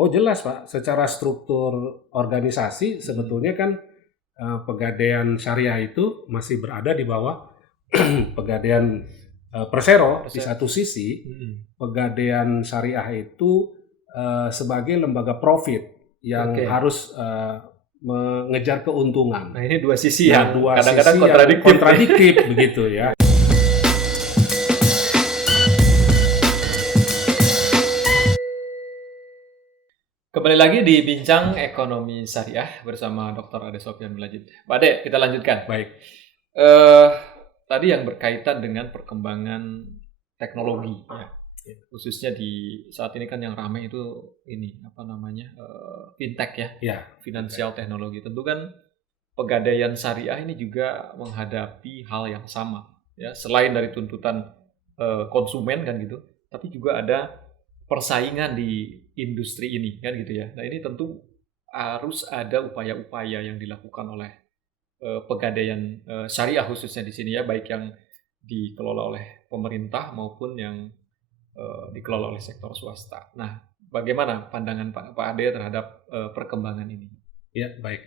Oh jelas Pak, secara struktur organisasi sebetulnya kan Pegadaian Syariah itu masih berada di bawah Pegadaian Persero di satu sisi. Pegadaian Syariah itu sebagai lembaga profit yang harus mengejar keuntungan. Nah ini dua sisi yang dua kadang-kadang sisi kontradiktif begitu ya. Kembali lagi di Bincang Ekonomi Syariah bersama Dr. Ade Sofyan Milajid. Pak Ade, kita lanjutkan. Baik. Tadi yang berkaitan dengan perkembangan teknologi, ya. Khususnya di saat ini kan yang ramai itu fintech ya, finansial teknologi. Tentu kan Pegadaian Syariah ini juga menghadapi hal yang sama, ya. Selain dari tuntutan konsumen kan gitu, tapi juga ada persaingan di industri ini kan gitu ya. Nah ini tentu harus ada upaya-upaya yang dilakukan oleh Pegadaian Syariah khususnya di sini ya, baik yang dikelola oleh pemerintah maupun yang dikelola oleh sektor swasta. Nah, bagaimana pandangan Pak Ade terhadap perkembangan ini? Ya, baik.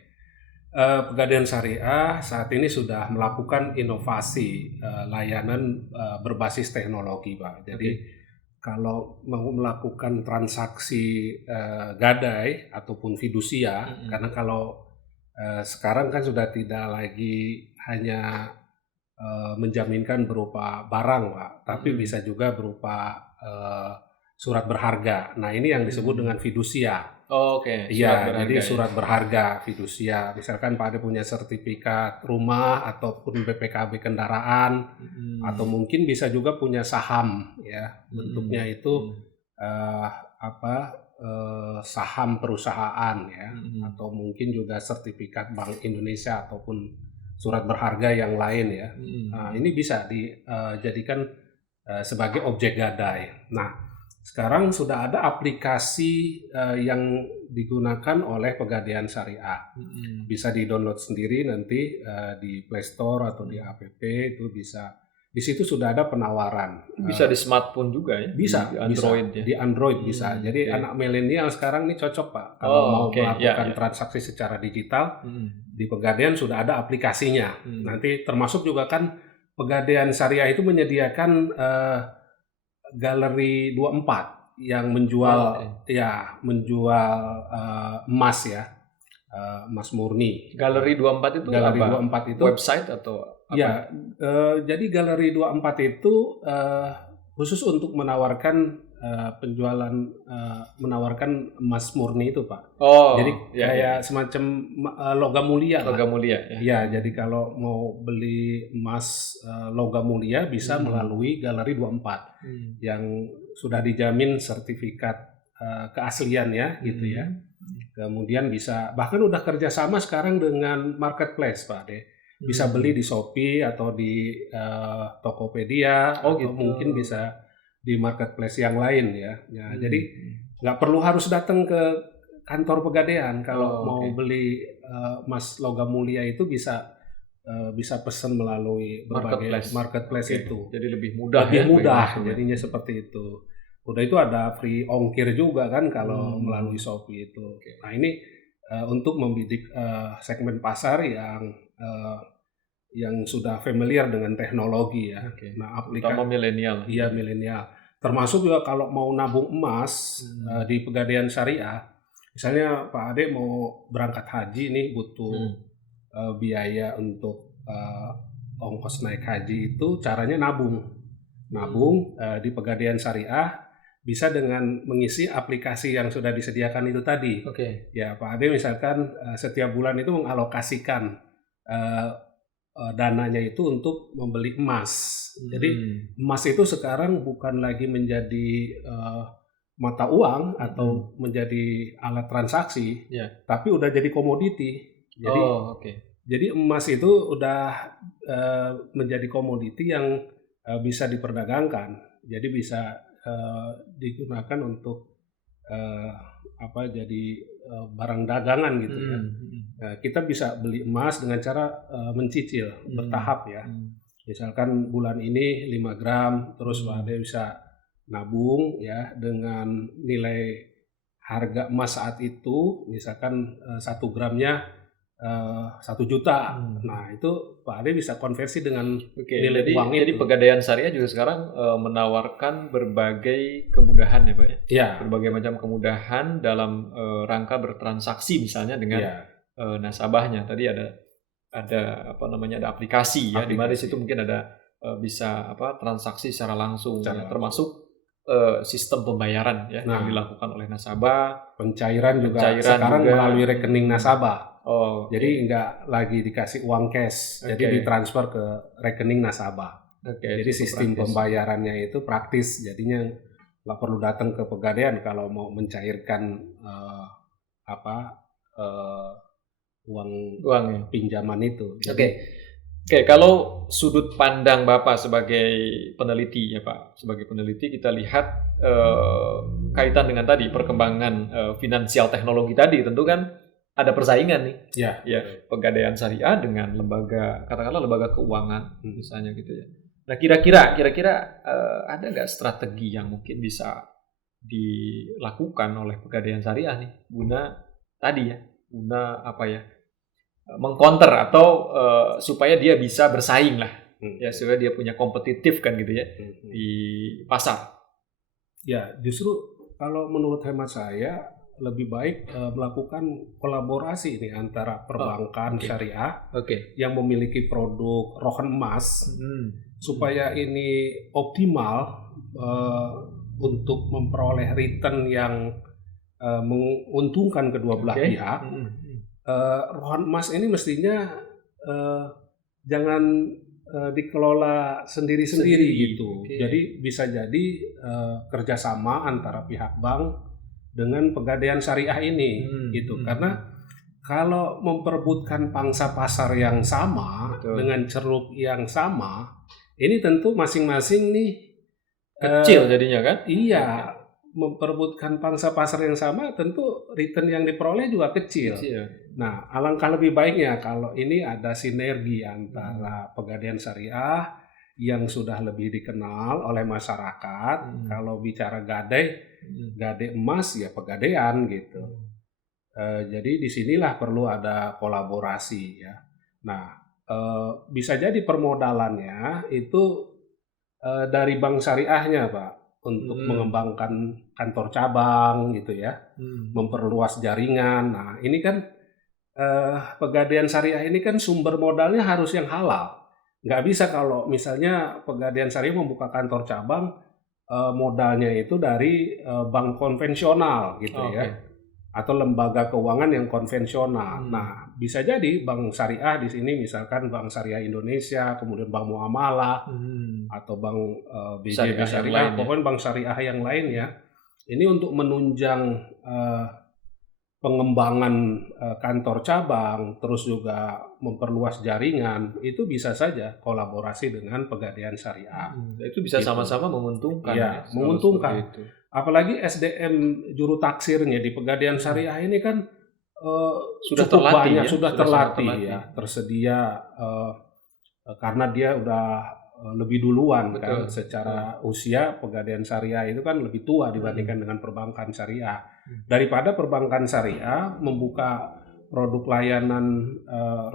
Pegadaian Syariah saat ini sudah melakukan inovasi layanan berbasis teknologi, Pak. Jadi kalau mau melakukan transaksi gadai ataupun fidusia, karena kalau sekarang kan sudah tidak lagi hanya menjaminkan berupa barang, Pak, tapi bisa juga berupa surat berharga. Nah, ini yang disebut dengan fidusia. Iya, jadi surat berharga fidusia. Misalkan Pak Ade punya sertifikat rumah ataupun BPKB kendaraan, atau mungkin bisa juga punya saham, ya. Bentuknya itu saham perusahaan, ya, atau mungkin juga sertifikat Bank Indonesia ataupun surat berharga yang lain, ya. Nah, ini bisa dijadikan sebagai objek gadai. Nah, sekarang sudah ada aplikasi yang digunakan oleh Pegadaian Syariah. Bisa di-download sendiri nanti di Play Store atau di App itu bisa. Di situ sudah ada penawaran. Bisa di smartphone juga ya? Bisa, di Android ya? Di Android bisa. Jadi anak milenial sekarang ini cocok Pak. Kalau mau melakukan transaksi secara digital, di Pegadaian sudah ada aplikasinya. Nanti termasuk juga kan Pegadaian Syariah itu menyediakan Galeri 24 yang menjual emas ya, emas murni. Galeri 24 itu Galeri apa? 24 itu website atau apa? Ya, jadi Galeri 24 itu khusus untuk menawarkan menawarkan emas murni itu Pak. Jadi kayak semacam logam mulia. Logam mulia. Ya, jadi kalau mau beli emas logam mulia bisa melalui Galeri 24 yang sudah dijamin sertifikat keaslian ya, gitu ya. Kemudian bisa bahkan udah kerjasama sekarang dengan marketplace Pak De. Bisa beli di Shopee atau di Tokopedia atau mungkin bisa di marketplace yang lain ya. Jadi nggak perlu harus datang ke kantor Pegadaian kalau mau beli emas logam mulia itu bisa pesan melalui berbagai marketplace itu. Jadi lebih mudah. Jadinya seperti itu. Udah itu ada free ongkir juga kan kalau melalui Shopee itu. Nah ini untuk membidik segmen pasar yang sudah familiar dengan teknologi ya. Nah, terutama milenial. Iya, milenial. Termasuk juga kalau mau nabung emas di Pegadaian Syariah, misalnya Pak Ade mau berangkat haji nih butuh biaya untuk ongkos naik haji itu caranya nabung di Pegadaian Syariah bisa dengan mengisi aplikasi yang sudah disediakan itu tadi. Ya Pak Ade misalkan setiap bulan itu mengalokasikan dananya itu untuk membeli emas. Jadi emas itu sekarang bukan lagi menjadi mata uang atau menjadi alat transaksi, tapi udah jadi komoditi. Jadi emas itu udah menjadi komoditi yang bisa diperdagangkan. Jadi bisa digunakan untuk jadi barang dagangan gitu ya. Kita bisa beli emas dengan cara mencicil bertahap ya. Misalkan bulan ini 5 gram, terus Pak Ade bisa nabung ya dengan nilai harga emas saat itu misalkan 1 gramnya 1 juta. Nah itu Pak Ade bisa konversi dengan nilai uang jadi itu. Pegadaian Syariah juga sekarang menawarkan berbagai kemudahan ya Pak ya? Ya. Berbagai macam kemudahan dalam rangka bertransaksi misalnya dengan nasabahnya. Tadi ada ada aplikasi ya, di mana di situ mungkin ada bisa transaksi secara langsung, termasuk sistem pembayaran ya yang dilakukan oleh nasabah. Pencairan sekarang juga melalui rekening nasabah. Jadi nggak lagi dikasih uang cash, jadi ditransfer ke rekening nasabah. Jadi sistem pembayarannya itu praktis, jadinya nggak perlu datang ke Pegadaian kalau mau mencairkan uang pinjaman itu. Oke, kalau sudut pandang Bapak sebagai peneliti ya Pak, sebagai peneliti kita lihat kaitan dengan tadi perkembangan finansial teknologi tadi, tentu kan ada persaingan nih, ya Pegadaian Syariah dengan katakanlah lembaga keuangan misalnya gitu ya. Nah kira-kira ada nggak strategi yang mungkin bisa dilakukan oleh Pegadaian Syariah nih guna mengcounter atau supaya dia bisa bersaing lah, ya supaya dia punya kompetitif kan gitu ya di pasar. Ya justru kalau menurut hemat saya lebih baik melakukan kolaborasi ini antara perbankan syariah yang memiliki produk rohan emas supaya ini optimal untuk memperoleh return yang menguntungkan kedua belah pihak. Rohan emas ini mestinya jangan dikelola sendiri-sendiri gitu. Jadi bisa jadi kerjasama antara pihak bank dengan Pegadaian Syariah ini gitu. Karena kalau memperebutkan pangsa pasar yang sama dengan ceruk yang sama, ini tentu masing-masing nih kecil jadinya kan? Iya, memperebutkan pangsa pasar yang sama tentu return yang diperoleh juga kecil. Nah, alangkah lebih baiknya kalau ini ada sinergi antara Pegadaian Syariah yang sudah lebih dikenal oleh masyarakat. Kalau bicara gadai emas ya Pegadaian gitu. Jadi disinilah perlu ada kolaborasi ya. Nah, bisa jadi permodalannya itu dari bank syariahnya Pak untuk mengembangkan kantor cabang gitu ya, memperluas jaringan. Nah ini kan Pegadaian Syariah ini kan sumber modalnya harus yang halal. Nggak bisa kalau misalnya Pegadaian Syariah membuka kantor cabang modalnya itu dari bank konvensional gitu ya, atau lembaga keuangan yang konvensional. Nah bisa jadi bank syariah di sini misalkan Bank Syariah Indonesia, kemudian Bank Muamalah atau Bank BJB Syariah, pokoknya bank syariah yang lain ya. Ini untuk menunjang pengembangan kantor cabang, terus juga memperluas jaringan, itu bisa saja kolaborasi dengan Pegadaian Syariah. Itu bisa sama-sama menguntungkan. Ya, menguntungkan. Apalagi SDM juru taksirnya di Pegadaian Syariah ini kan sudah cukup terlatih, banyak, ya? sudah terlatih ya, tersedia karena dia udah lebih duluan. Betul. Kan secara usia Pegadaian Syariah itu kan lebih tua dibandingkan dengan perbankan syariah. Daripada perbankan syariah membuka produk layanan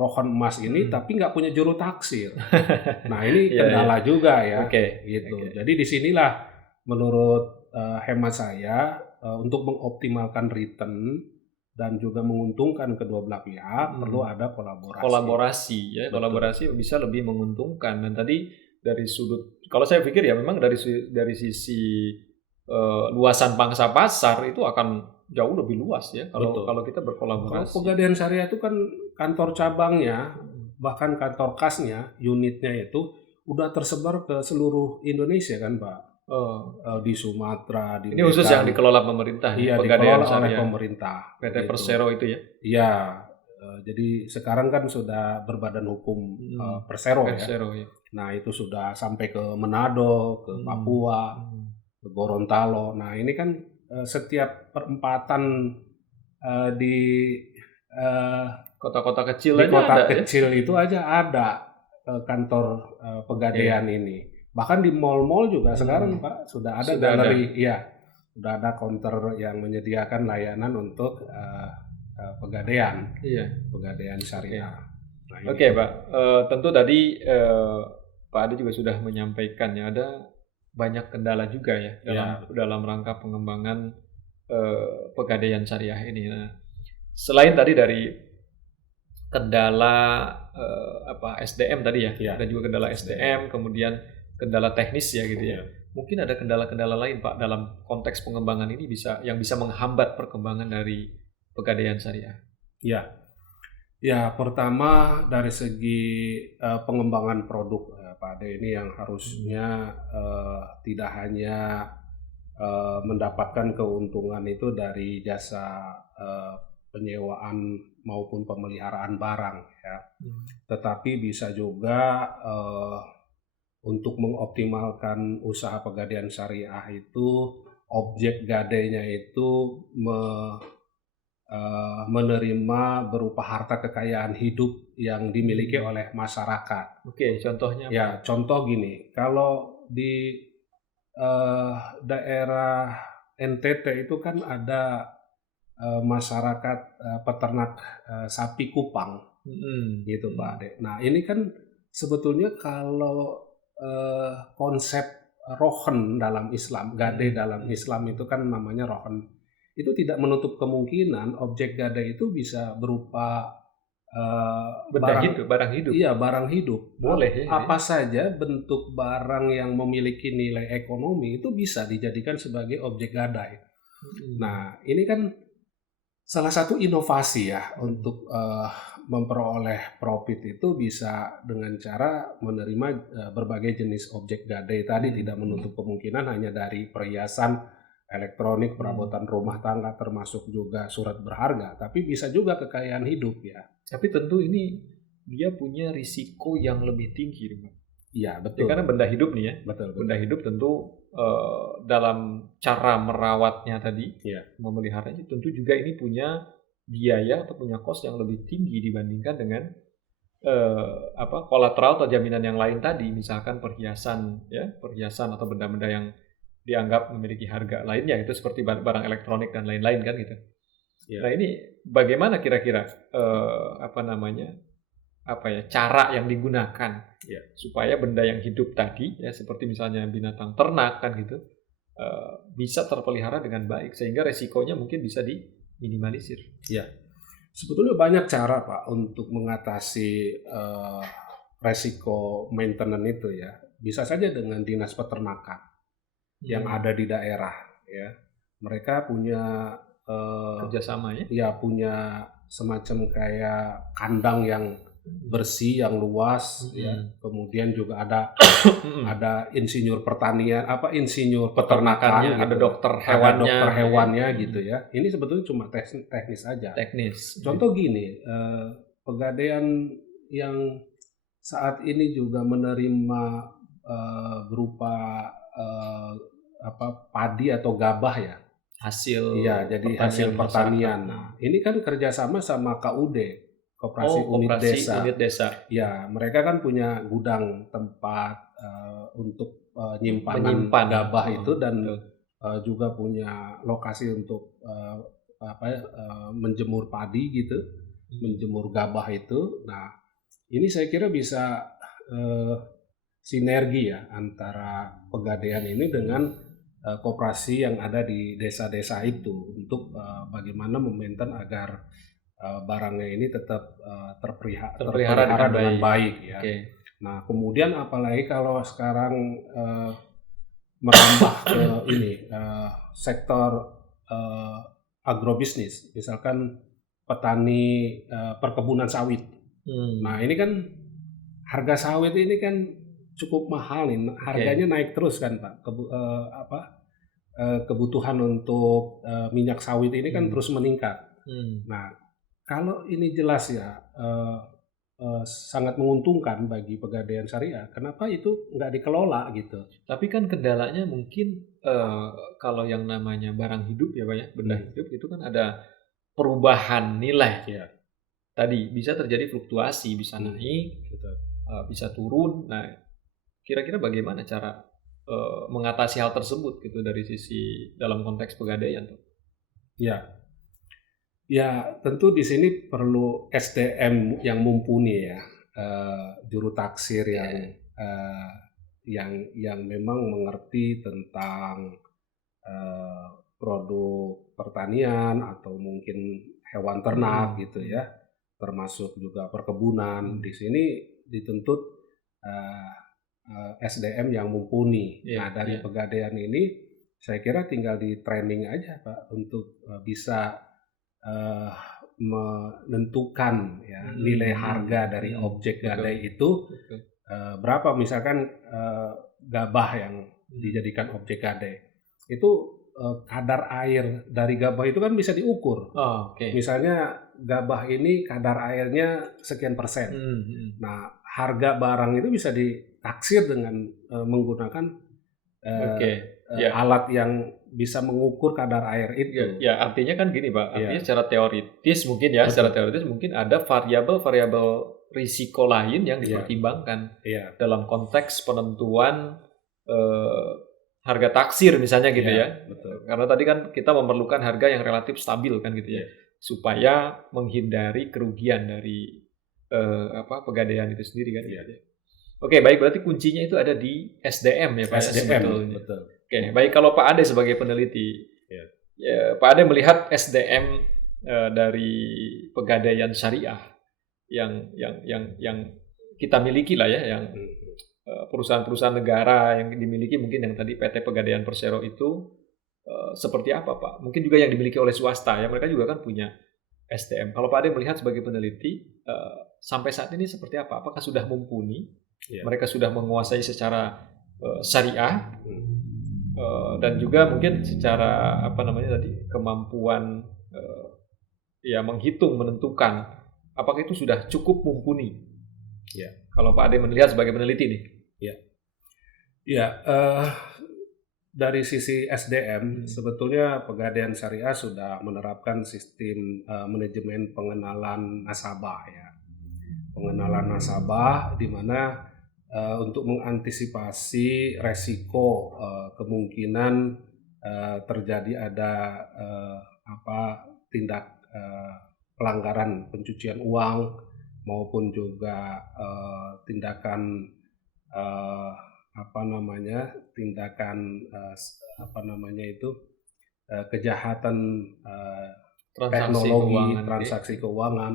rohan emas ini tapi nggak punya juru taksir. Nah ini kendala juga ya. Gitu. Jadi disinilah menurut hemat saya untuk mengoptimalkan return dan juga menguntungkan kedua belah pihak perlu ada kolaborasi. Kolaborasi bisa lebih menguntungkan. Dan tadi dari sudut, kalau saya pikir ya memang dari sisi luasan pangsa pasar itu akan jauh lebih luas ya kalau kita berkolaborasi. Kalau Pegadaian Syariah itu kan kantor cabangnya bahkan kantor kasnya, unitnya itu udah tersebar ke seluruh Indonesia kan Pak. Di Sumatera, di ini khusus yang dikelola pemerintah. Iya, dikelola oleh pemerintah. PT Persero itu ya. Iya. Jadi sekarang kan sudah berbadan hukum Persero ya. Nah itu sudah sampai ke Manado, ke Papua, ke Gorontalo. Nah ini kan setiap perempatan di kota-kota kecil di kota kecil itu aja ada kantor Pegadaian ini. Bahkan di mal-mal juga sekarang Pak sudah ada galeri, udah ada counter yang menyediakan layanan untuk pegadaian syariah. Nah, ini. Oke, Pak. Tentu tadi Pak Ade juga sudah menyampaikan ya, ada banyak kendala juga ya dalam rangka pengembangan pegadaian syariah ini. Nah, selain tadi dari kendala SDM tadi ya, ada juga kendala SDM, kemudian kendala teknis ya gitu ya. Mungkin ada kendala-kendala lain Pak dalam konteks pengembangan ini yang bisa menghambat perkembangan dari pegadaian syariah. Ya, pertama dari segi pengembangan produk Pak Ade ini yang harusnya tidak hanya mendapatkan keuntungan itu dari jasa penyewaan maupun pemeliharaan barang ya, tetapi bisa juga untuk mengoptimalkan usaha pegadaian syariah itu objek gadainya itu menerima berupa harta kekayaan hidup yang dimiliki oleh masyarakat. Oke, contohnya? Ya, contoh gini, kalau di daerah NTT itu kan ada masyarakat peternak sapi kupang, gitu Pak Ade. Nah ini kan sebetulnya kalau konsep rohen dalam Islam, gadai dalam Islam itu kan namanya rohen, itu tidak menutup kemungkinan objek gadai itu bisa berupa barang hidup. Iya, barang hidup. Boleh ya. Apa saja bentuk barang yang memiliki nilai ekonomi itu bisa dijadikan sebagai objek gadai. Nah, ini kan salah satu inovasi ya untuk memperoleh profit itu bisa dengan cara menerima berbagai jenis objek gadai tadi, tidak menutup kemungkinan hanya dari perhiasan, elektronik, perabotan rumah tangga, termasuk juga surat berharga, tapi bisa juga kekayaan hidup ya. Tapi tentu ini dia punya risiko yang lebih tinggi, Pak. Iya, betul. Ya, karena benda hidup nih ya. Betul. Benda hidup tentu dalam cara merawatnya tadi, memeliharanya, tentu juga ini punya biaya atau punya cost yang lebih tinggi dibandingkan dengan kolateral atau jaminan yang lain tadi, misalkan perhiasan atau benda-benda yang dianggap memiliki harga lainnya, itu seperti barang elektronik dan lain-lain kan gitu. Nah ini bagaimana kira-kira cara yang digunakan supaya benda yang hidup tadi ya, seperti misalnya binatang ternak kan gitu, bisa terpelihara dengan baik sehingga resikonya mungkin bisa diminimalisir. Ya, sebetulnya banyak cara Pak untuk mengatasi resiko maintenance itu ya. Bisa saja dengan dinas peternakan yang ada di daerah ya. Mereka punya kerjasama ya. Ya, punya semacam kayak kandang yang bersih, yang luas ya. Kemudian juga ada insinyur pertanian, insinyur peternakan, ada gitu. dokter hewannya, gitu ya. Ini sebetulnya cuma teknis aja. Teknis. Contoh gini, pegadaian yang saat ini juga menerima berupa padi atau gabah ya. Jadi hasil pertanian. Nah, ini kan kerjasama sama KUD. Koperasi Unit Desa. Ya, mereka kan punya gudang tempat untuk penyimpanan gabah itu, dan juga punya lokasi untuk menjemur padi gitu, menjemur gabah itu. Nah, ini saya kira bisa sinergi ya antara pegadaian ini dengan koperasi yang ada di desa-desa itu untuk bagaimana memaintain agar barangnya ini tetap terpelihara dengan baik ya. Nah, kemudian apalagi kalau sekarang merambah ke sektor agrobisnis, misalkan petani perkebunan sawit. Nah, ini kan harga sawit ini kan cukup mahal nih, harganya naik terus kan Pak. Kebutuhan untuk minyak sawit ini kan terus meningkat. Nah, kalau ini jelas ya sangat menguntungkan bagi pegadaian syariah, kenapa itu nggak dikelola gitu? Tapi kan kendalanya mungkin kalau yang namanya barang hidup ya Pak ya, benda hidup itu kan ada perubahan nilai ya. Tadi bisa terjadi fluktuasi, bisa naik, bisa turun. Nah, kira-kira bagaimana cara mengatasi hal tersebut gitu dari sisi dalam konteks pegadaian tuh? Ya, ya tentu di sini perlu SDM yang mumpuni ya, juru taksir eh, yang memang mengerti tentang produk pertanian atau mungkin hewan ternak gitu ya, termasuk juga perkebunan. Di sini dituntut SDM yang mumpuni. Nah, dari Pegadaian ini saya kira tinggal di training aja Pak untuk bisa menentukan ya nilai harga dari objek gadai itu berapa. Misalkan gabah yang dijadikan objek gadai itu kadar air dari gabah itu kan bisa diukur. Misalnya gabah ini kadar airnya sekian persen. Nah, harga barang itu bisa ditaksir dengan menggunakan alat yang bisa mengukur kadar air itu. Ya, artinya kan gini Pak, artinya secara teoritis mungkin ya, secara teoritis mungkin ada variabel-variabel risiko lain yang dipertimbangkan dalam konteks penentuan harga taksir misalnya gitu ya. Betul. Karena tadi kan kita memerlukan harga yang relatif stabil kan gitu ya, supaya menghindari kerugian dari pegadaian itu sendiri kan. Gitu ya. Oke, baik, berarti kuncinya itu ada di SDM ya Pak. SDM, betul. Oke, baik, kalau Pak Ade sebagai peneliti, ya, Pak Ade melihat SDM dari pegadaian syariah yang kita miliki lah ya, yang perusahaan-perusahaan negara yang dimiliki mungkin yang tadi PT Pegadaian Persero itu seperti apa Pak? Mungkin juga yang dimiliki oleh swasta ya, mereka juga kan punya SDM. Kalau Pak Ade melihat sebagai peneliti, sampai saat ini seperti apa? Apakah sudah mumpuni? Mereka sudah menguasai secara syariah dan juga mungkin secara kemampuan menghitung, menentukan apakah itu sudah cukup mumpuni? Kalau Pak Ade melihat sebagai peneliti nih. Dari sisi SDM sebetulnya Pegadaian Syariah sudah menerapkan sistem manajemen pengenalan nasabah ya. Pengenalan nasabah di mana untuk mengantisipasi resiko kemungkinan terjadi ada tindak pelanggaran pencucian uang maupun juga tindakan kejahatan teknologi transaksi keuangan.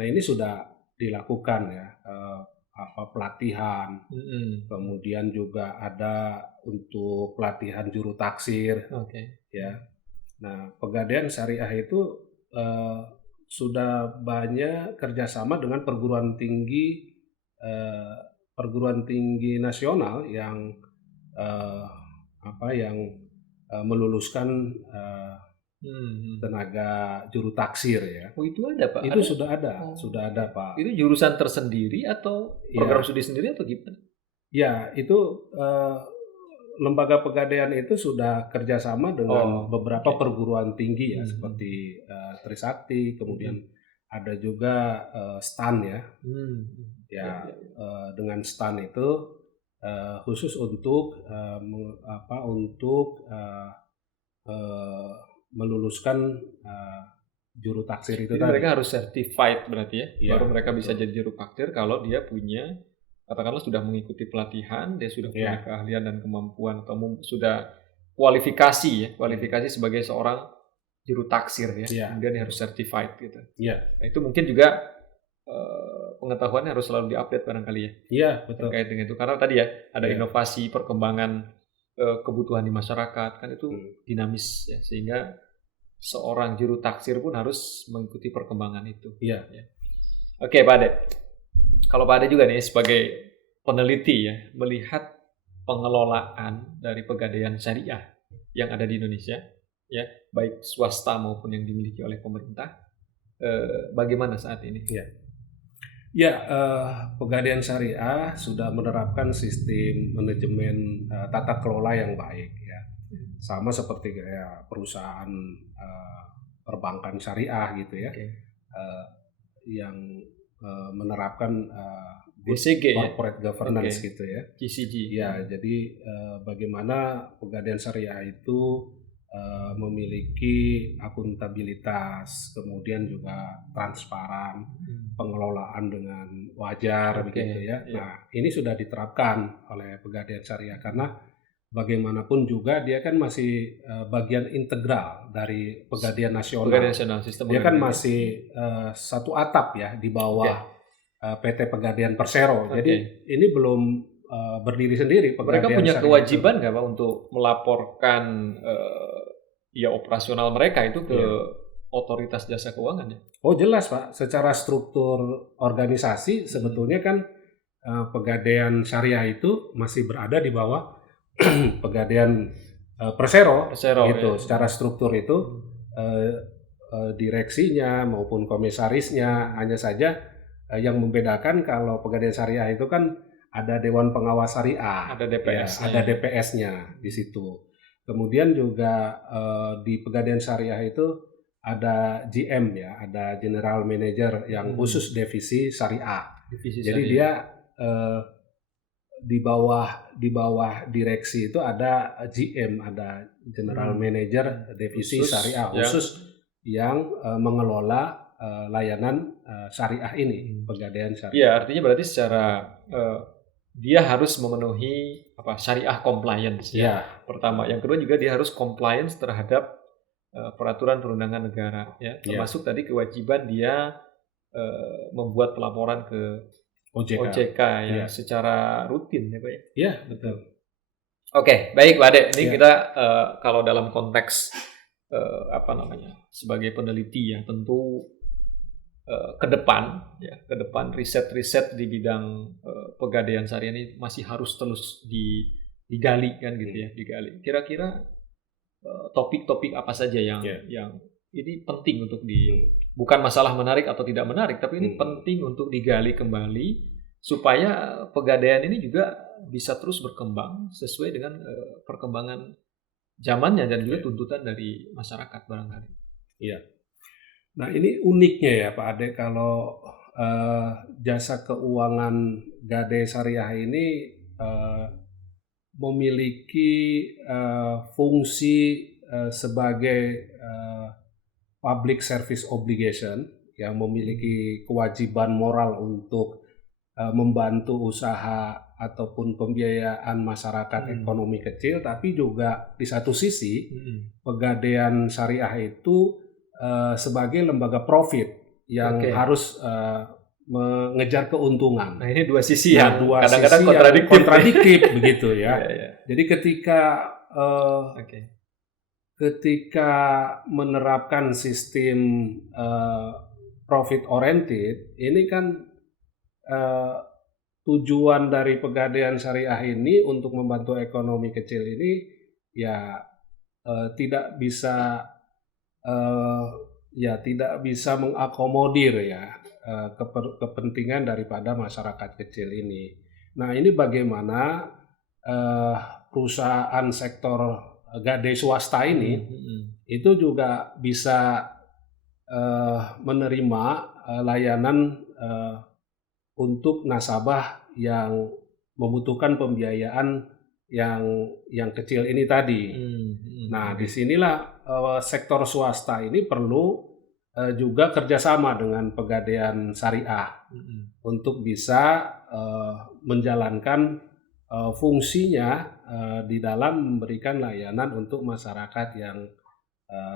Nah, ini sudah dilakukan ya, pelatihan, kemudian juga ada untuk pelatihan juru taksir, ya. Nah, Pegadaian Syariah itu sudah banyak kerjasama dengan perguruan tinggi nasional yang meluluskan tenaga juru taksir ya. Oh, itu ada Pak? Itu ada? Sudah ada Pak. Itu jurusan tersendiri atau program studi sendiri atau gimana? Ya, itu lembaga Pegadaian itu sudah kerjasama dengan beberapa perguruan tinggi ya, seperti Trisakti, kemudian ada juga STAN ya. Dengan STAN itu khusus untuk meluluskan juru taksir itu. Jadi mereka harus certified berarti ya, baru mereka bisa jadi juru taksir kalau dia punya, katakanlah sudah mengikuti pelatihan, dia sudah punya keahlian dan kemampuan atau sudah kualifikasi sebagai seorang juru taksir ya. Kemudian dia harus certified gitu. Nah, itu mungkin juga pengetahuannya harus selalu diupdate barangkali ya. Iya, betul. Terkait dengan itu, karena tadi ya ada inovasi, perkembangan kebutuhan di masyarakat kan itu dinamis ya, sehingga seorang juru taksir pun harus mengikuti perkembangan itu. Ya. Oke, Pak Ade. Kalau Pak Ade juga nih sebagai peneliti ya, melihat pengelolaan dari Pegadaian Syariah yang ada di Indonesia ya, baik swasta maupun yang dimiliki oleh pemerintah, bagaimana saat ini? Pegadaian Syariah sudah menerapkan sistem manajemen tata kelola yang baik ya. Sama seperti kayak perusahaan perbankan syariah gitu ya. Yang menerapkan GCG ya. Corporate Governance Oke. gitu ya. GCG. Ya, jadi bagaimana Pegadaian Syariah itu memiliki akuntabilitas, kemudian juga transparan, pengelolaan dengan wajar Oke, begitu ya. iya. Nah, ini sudah diterapkan oleh Pegadaian Syariah karena bagaimanapun juga dia kan masih bagian integral dari Pegadaian Nasional. Pegadaian Nasional sistem Dia kan organisasi. masih satu atap ya di bawah PT Pegadaian Persero. Oke. Jadi ini belum berdiri sendiri. Mereka Pegadaian punya Syariah kewajiban nggak Pak untuk melaporkan ya operasional mereka itu ke otoritas jasa keuangan ya? Oh jelas Pak, secara struktur organisasi sebetulnya kan Pegadaian Syariah itu masih berada di bawah Pegadaian Persero gitu. Ya. Secara struktur itu direksinya maupun komisarisnya, hanya saja yang membedakan kalau Pegadaian Syariah itu kan ada Dewan Pengawas Syariah, ada DPS-nya. Ada DPS-nya di situ. Kemudian juga di Pegadaian Syariah itu ada GM ya, ada General Manager yang khusus divisi Syariah. Jadi dia di bawah direksi itu ada GM, ada General Manager divisi Syariah khusus yang mengelola layanan syariah ini, Pegadaian Syariah. Iya, artinya berarti secara dia harus memenuhi syariah compliance ya. Pertama, yang kedua juga dia harus compliance terhadap peraturan perundangan negara ya, termasuk tadi kewajiban dia membuat pelaporan ke OJK ya secara rutin ya Pak ya. Iya, betul. Oke, baik Pak Ade. Ini kita kalau dalam konteks sebagai peneliti ya tentu ke depan riset-riset di bidang Pegadaian Syariah ini masih harus terus digali kan gitu ya, digali. Kira-kira topik-topik apa saja yang ini penting untuk bukan masalah menarik atau tidak menarik, tapi ini penting untuk digali kembali supaya Pegadaian ini juga bisa terus berkembang sesuai dengan perkembangan zamannya dan juga tuntutan dari masyarakat barangkali. Iya. Nah ini uniknya ya Pak Ade, kalau jasa keuangan Gadai Syariah ini memiliki fungsi sebagai public service obligation yang memiliki kewajiban moral untuk membantu usaha ataupun pembiayaan masyarakat ekonomi kecil, tapi juga di satu sisi Pegadaian Syariah itu sebagai lembaga profit yang harus mengejar keuntungan. Nah ini dua sisi yang kadang-kadang kontradiktif begitu ya. Jadi ketika menerapkan sistem profit oriented, ini kan tujuan dari Pegadaian Syariah ini untuk membantu ekonomi kecil ini ya tidak bisa mengakomodir ya kepentingan daripada masyarakat kecil ini. Nah ini bagaimana perusahaan sektor gadai swasta ini itu juga bisa menerima layanan untuk nasabah yang membutuhkan pembiayaan yang kecil ini tadi. Nah, disinilah sektor swasta ini perlu juga kerjasama dengan Pegadaian Syariah untuk bisa menjalankan fungsinya di dalam memberikan layanan untuk masyarakat yang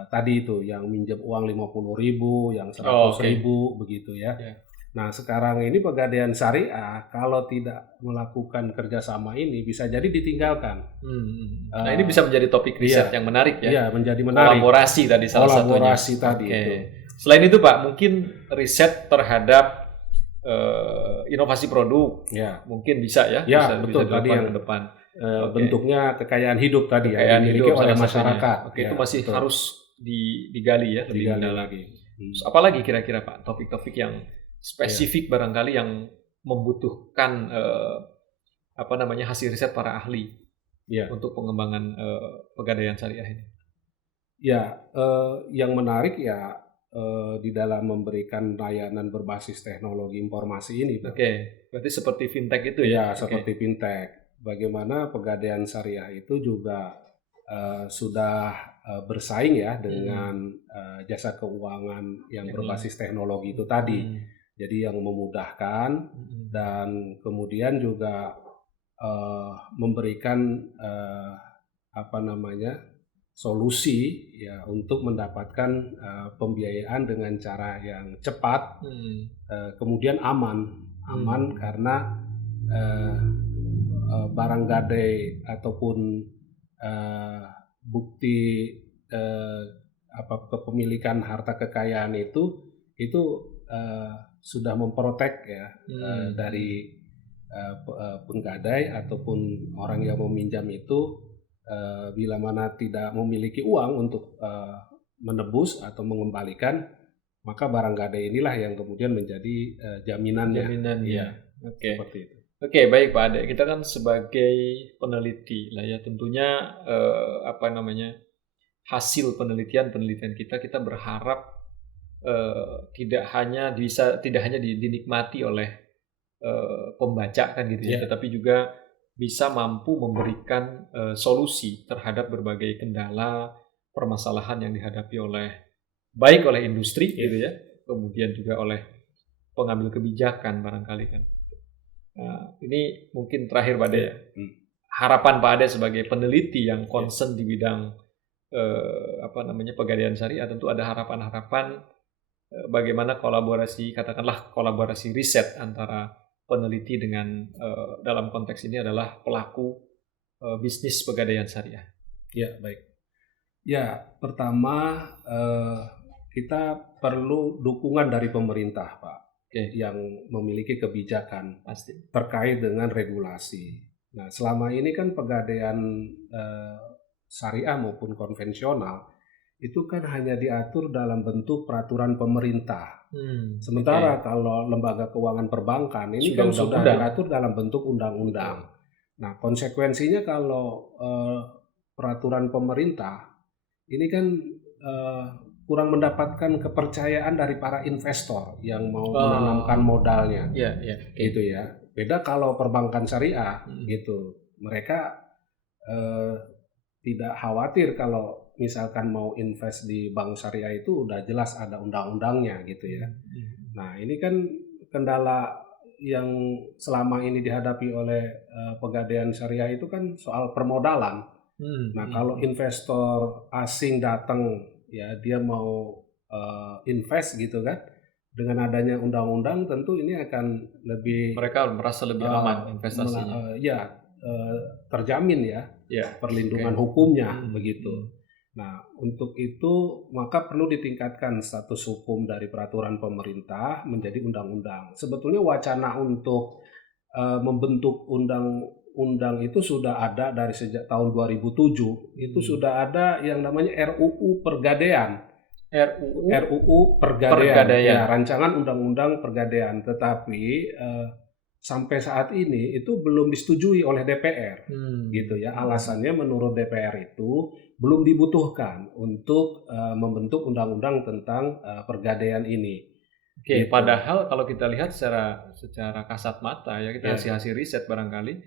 tadi itu, yang minjem uang 50.000, yang 100.000 begitu ya. Nah sekarang ini Pegadaian Syariah kalau tidak melakukan kerjasama ini bisa jadi ditinggalkan. Nah ini bisa menjadi topik riset yang menarik ya. Iya, menjadi menarik. Kolaborasi tadi salah satunya. Kolaborasi tadi itu. Selain itu Pak, mungkin riset terhadap inovasi produk, mungkin bisa ya. Ya betul bisa tadi yang depan. Bentuknya kekayaan hidup tadi yang dimiliki oleh masyarakat. Itu masih harus digali ya lebih dalam lagi. Apalagi kira-kira Pak topik-topik yang spesifik barangkali yang membutuhkan hasil riset para ahli untuk pengembangan Pegadaian Syariah ini. Ya, yang menarik ya di dalam memberikan layanan berbasis teknologi informasi ini, Pak. Oke, berarti seperti fintech itu ya? Ya, seperti fintech. Bagaimana Pegadaian Syariah itu juga sudah bersaing ya dengan jasa keuangan yang berbasis teknologi itu tadi. Jadi yang memudahkan dan kemudian juga memberikan solusi ya untuk mendapatkan pembiayaan dengan cara yang cepat, kemudian aman karena barang gadai ataupun bukti kepemilikan harta kekayaan itu sudah memprotek ya dari penggadai ataupun orang yang meminjam itu. Bila mana tidak memiliki uang untuk menebus atau mengembalikan, maka barang gadai inilah yang kemudian menjadi jaminannya. Jaminannya. Oke. Seperti itu. Oke, baik Pak Ade. Kita kan sebagai peneliti lah ya, tentunya hasil penelitian kita berharap tidak hanya dinikmati oleh pembaca kan gitu ya, tetapi juga bisa mampu memberikan solusi terhadap berbagai kendala, permasalahan yang dihadapi baik oleh industri gitu ya, kemudian juga oleh pengambil kebijakan barangkali kan. Nah, ini mungkin terakhir Pak Ade ya. Harapan Pak Ade sebagai peneliti yang concern di bidang Pegadaian Syariah, tentu ada harapan-harapan bagaimana kolaborasi riset antara peneliti dengan dalam konteks ini adalah pelaku bisnis Pegadaian Syariah. Ya, baik. Ya, pertama kita perlu dukungan dari pemerintah, Pak, yang memiliki kebijakan terkait dengan regulasi. Nah, selama ini kan pegadaian syariah maupun konvensional itu kan hanya diatur dalam bentuk peraturan pemerintah. Sementara kalau lembaga keuangan perbankan ini sudah diatur dalam bentuk undang-undang. Nah, konsekuensinya kalau peraturan pemerintah ini kan kurang mendapatkan kepercayaan dari para investor yang mau menanamkan modalnya. Gitu ya. Beda kalau perbankan syariah gitu. Mereka tidak khawatir kalau misalkan mau invest di bank syariah itu udah jelas ada undang-undangnya gitu ya. Nah, ini kan kendala yang selama ini dihadapi oleh Pegadaian Syariah itu kan soal permodalan. Nah, kalau investor asing datang ya dia mau invest gitu kan, dengan adanya undang-undang tentu ini akan mereka merasa lebih aman investasinya. Terjamin ya perlindungan hukumnya begitu. Nah, untuk itu maka perlu ditingkatkan status hukum dari peraturan pemerintah menjadi undang-undang. Sebetulnya wacana untuk membentuk undang-undang itu sudah ada dari sejak tahun 2007. Itu sudah ada yang namanya RUU Pergadaian. RUU Pergadaian. Ya, rancangan undang-undang pergadaian. Tetapi sampai saat ini itu belum disetujui oleh DPR, gitu ya. Alasannya menurut DPR itu belum dibutuhkan untuk membentuk undang-undang tentang pergadaian ini. Gitu. Padahal kalau kita lihat secara kasat mata ya, kita hasil riset barangkali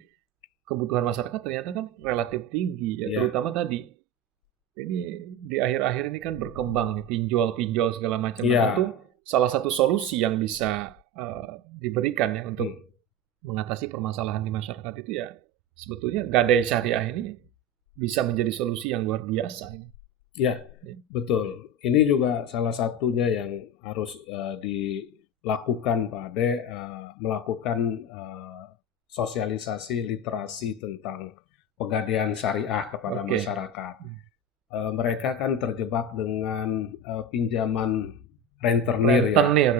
kebutuhan masyarakat ternyata kan relatif tinggi ya, terutama tadi ini di akhir-akhir ini kan berkembang nih pinjol segala macam. Itu salah satu solusi yang bisa diberikan ya untuk mengatasi permasalahan di masyarakat itu ya, sebetulnya gadai syariah ini bisa menjadi solusi yang luar biasa ini. Ya, betul. Ini juga salah satunya yang harus dilakukan Pak Ade, melakukan sosialisasi literasi tentang pegadaian syariah kepada masyarakat. Mereka kan terjebak dengan pinjaman rentenir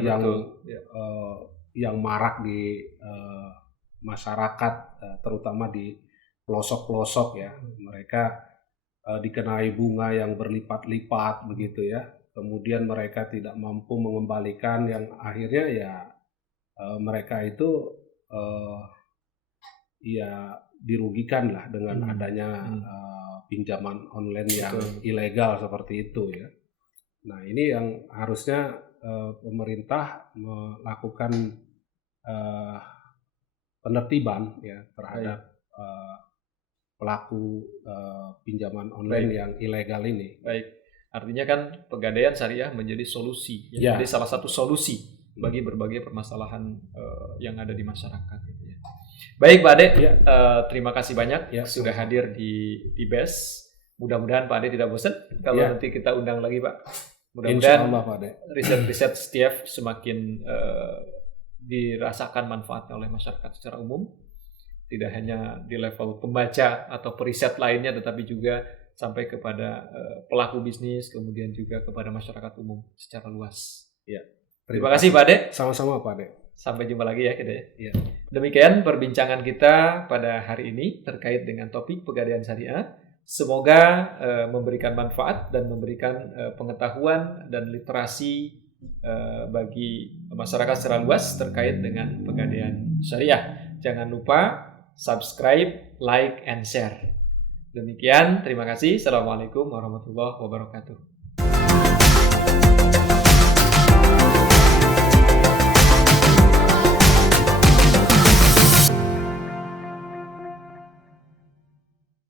yang marak di masyarakat, terutama di pelosok-pelosok ya. Mereka dikenai bunga yang berlipat-lipat begitu ya. Kemudian mereka tidak mampu mengembalikan, yang akhirnya ya mereka itu dirugikan lah dengan adanya pinjaman online yang ilegal seperti itu ya. Nah, ini yang harusnya pemerintah melakukan eh, penertiban ya terhadap pelaku pinjaman online yang ilegal ini. Baik, artinya kan Pegadaian Syariah menjadi solusi, Ya. menjadi salah satu solusi bagi berbagai permasalahan yang ada di masyarakat. Gitu ya. Baik Pak Ade, terima kasih banyak sudah hadir di BES. Mudah-mudahan Pak Ade tidak bosan kalau nanti kita undang lagi Pak. Mudah-mudahan riset-riset setiap semakin dirasakan manfaatnya oleh masyarakat secara umum. Tidak hanya di level pembaca atau periset lainnya, tetapi juga sampai kepada pelaku bisnis, kemudian juga kepada masyarakat umum secara luas. Ya. Terima kasih Pak Ade. Sama-sama Pak Ade. Sampai jumpa lagi ya kita ya. Demikian perbincangan kita pada hari ini terkait dengan topik Pegadaian Syariah. Semoga memberikan manfaat dan memberikan pengetahuan dan literasi bagi masyarakat secara luas terkait dengan Pegadaian Syariah. Jangan lupa subscribe, like, and share. Demikian, terima kasih. Assalamualaikum warahmatullahi wabarakatuh.